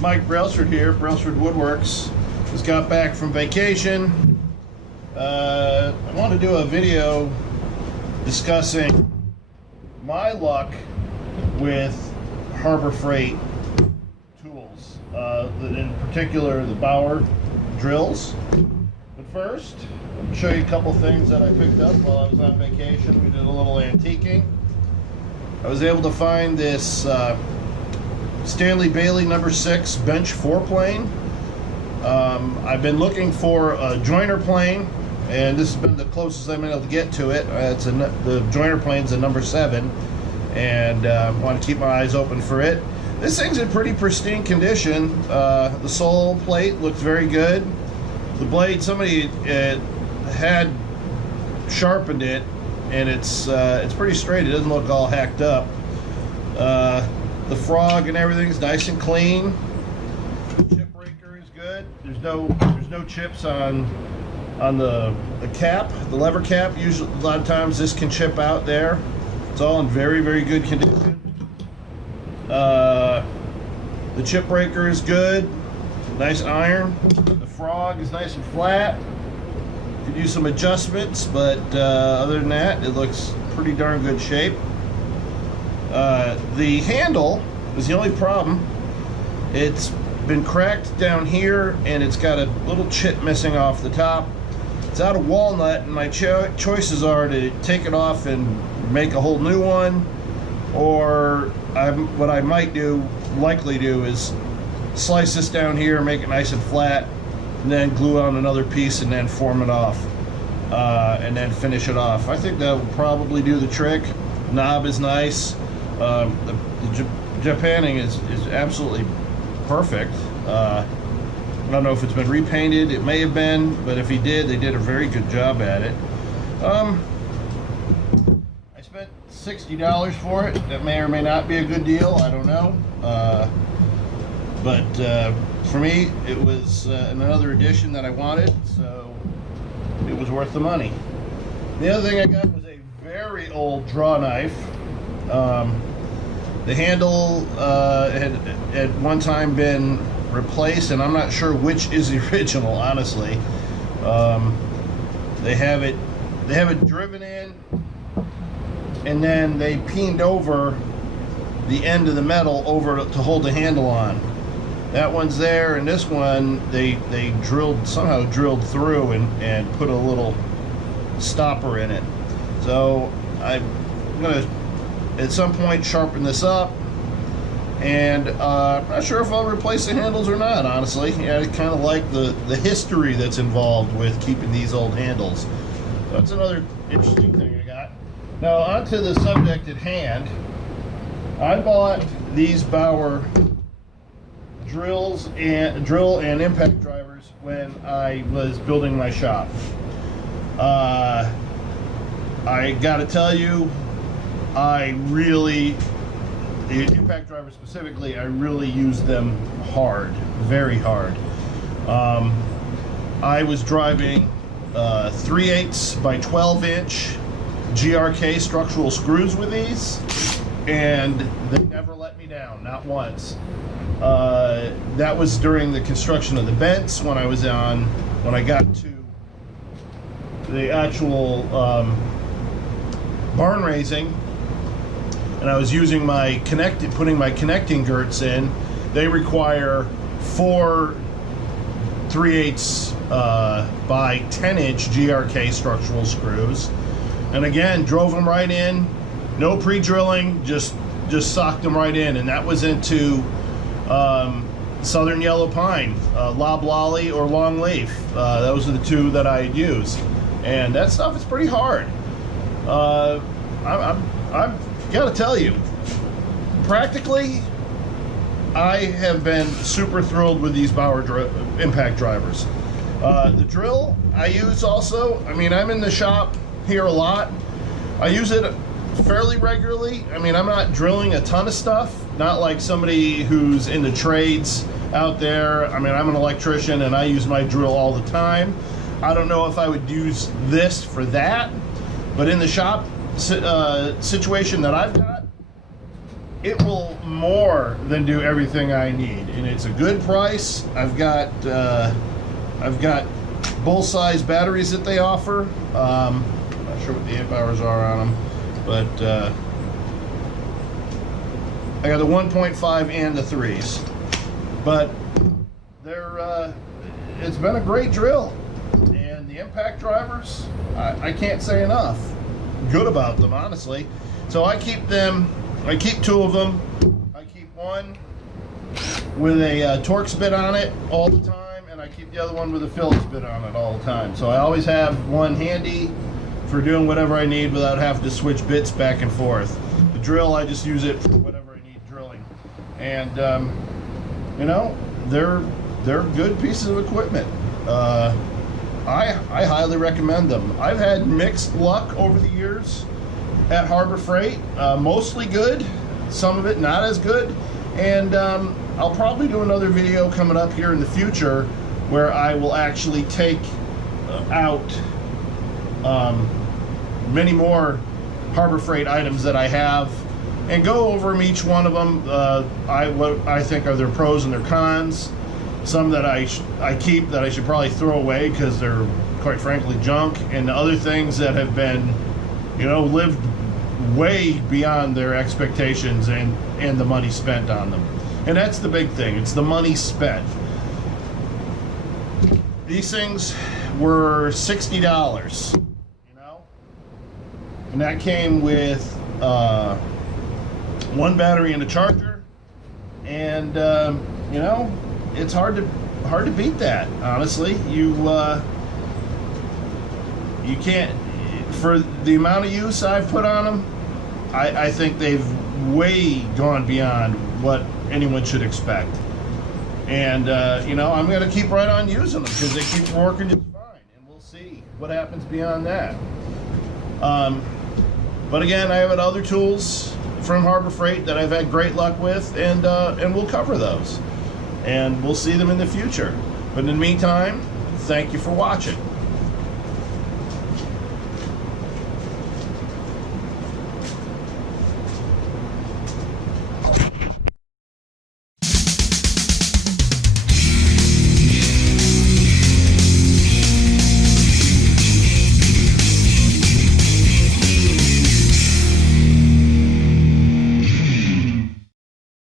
Mike Brailsford here, Brailsford Woodworks. Just got back from vacation. I want to do a video discussing my luck with Harbor Freight tools, in particular the Bauer drills. But first, I'll show you a couple things that I picked up while I was on vacation. We did a little antiquing. I was able to find this Stanley Bailey No. 6 bench 4-plane. I've been looking for a joiner plane, and this has been the closest I've been able to get to it. The joiner plane's a No. 7, and I want to keep my eyes open for it. This thing's in pretty pristine condition. The sole plate looks very good. The blade, somebody had sharpened it, and it's pretty straight. It doesn't look all hacked up. The frog and everything's nice and clean. The chip breaker is good. There's no chips on the cap, the lever cap. Usually, a lot of times this can chip out there. It's all in very, very good condition. The chip breaker is good. Nice iron. The frog is nice and flat. Could use some adjustments, but other than that, it looks pretty darn good shape. The handle is the only problem. It's been cracked down here, and it's got a little chip missing off the top. It's out of walnut, and my choices are to take it off and make a whole new one, or what I might likely do is slice this down here, make it nice and flat, and then glue on another piece and then form it off, and then finish it off. I think that will probably do the trick. Knob is nice. The Japanning is absolutely perfect. I don't know if it's been repainted. It may have been, but if he did, they did a very good job at it. I spent $60 for it. That may or may not be a good deal. I don't know. But for me, it was another edition that I wanted, so it was worth the money. The other thing I got was a very old draw knife. The handle had at one time been replaced, and I'm not sure which is the original, honestly. They have it driven in, and then they peened over the end of the metal over to hold the handle on. That one's there, and this one they somehow drilled through and put a little stopper in it. So I'm gonna at some point sharpen this up, and I'm not sure if I'll replace the handles or not, honestly. Yeah, I kind of like the history that's involved with keeping these old handles. So that's another interesting thing I got. Now onto the subject at hand. I bought these Bauer drill and impact drivers when I was building my shop. I gotta tell you, the impact drivers specifically, I really use them hard, very hard. I was driving 3/8 by 12-inch GRK structural screws with these, and they never let me down, not once. That was during the construction of the Bents when I got to the actual barn raising, and I was using putting my connecting girts in. They require 4 3/8 by 10-inch GRK structural screws, and again drove them right in, no pre-drilling, just socked them right in, and that was into Southern Yellow Pine, loblolly or longleaf. Those are the two that I used, and that stuff is pretty hard. I've got to tell you, practically, I have been super thrilled with these Bauer impact drivers. The drill I use also, I mean, I'm in the shop here a lot. I use it fairly regularly. I mean, I'm not drilling a ton of stuff, not like somebody who's in the trades out there. I mean, I'm an electrician and I use my drill all the time. I don't know if I would use this for that, but in the shop situation that I've got, it will more than do everything I need, and it's a good price. I've got both size batteries that they offer. I'm not sure what the amp hours are on them, but I got the 1.5 and the 3s. But it's been a great drill, and the impact drivers, I can't say enough good about them, honestly. So I keep 2 of them. I keep one with a Torx bit on it all the time, and I keep the other one with a Phillips bit on it all the time. So I always have one handy for doing whatever I need without having to switch bits back and forth. The drill, I just use it for whatever I need drilling. And you know, they're good pieces of equipment. I highly recommend them. I've had mixed luck over the years at Harbor Freight, mostly good, some of it not as good, and I'll probably do another video coming up here in the future where I will actually take out many more Harbor Freight items that I have and go over them, each one of them, what I think are their pros and their cons. Some that I keep that I should probably throw away because they're, quite frankly, junk, and the other things that have been, you know, lived way beyond their expectations and the money spent on them. And that's the big thing. It's the money spent. These things were $60, you know, and that came with one battery and a charger, and you know, it's hard to beat that, honestly. You can't, for the amount of use I've put on them, I think they've way gone beyond what anyone should expect. And you know, I'm going to keep right on using them because they keep working just fine, and we'll see what happens beyond that. But again, I have other tools from Harbor Freight that I've had great luck with, and we'll cover those. And we'll see them in the future. But in the meantime, thank you for watching.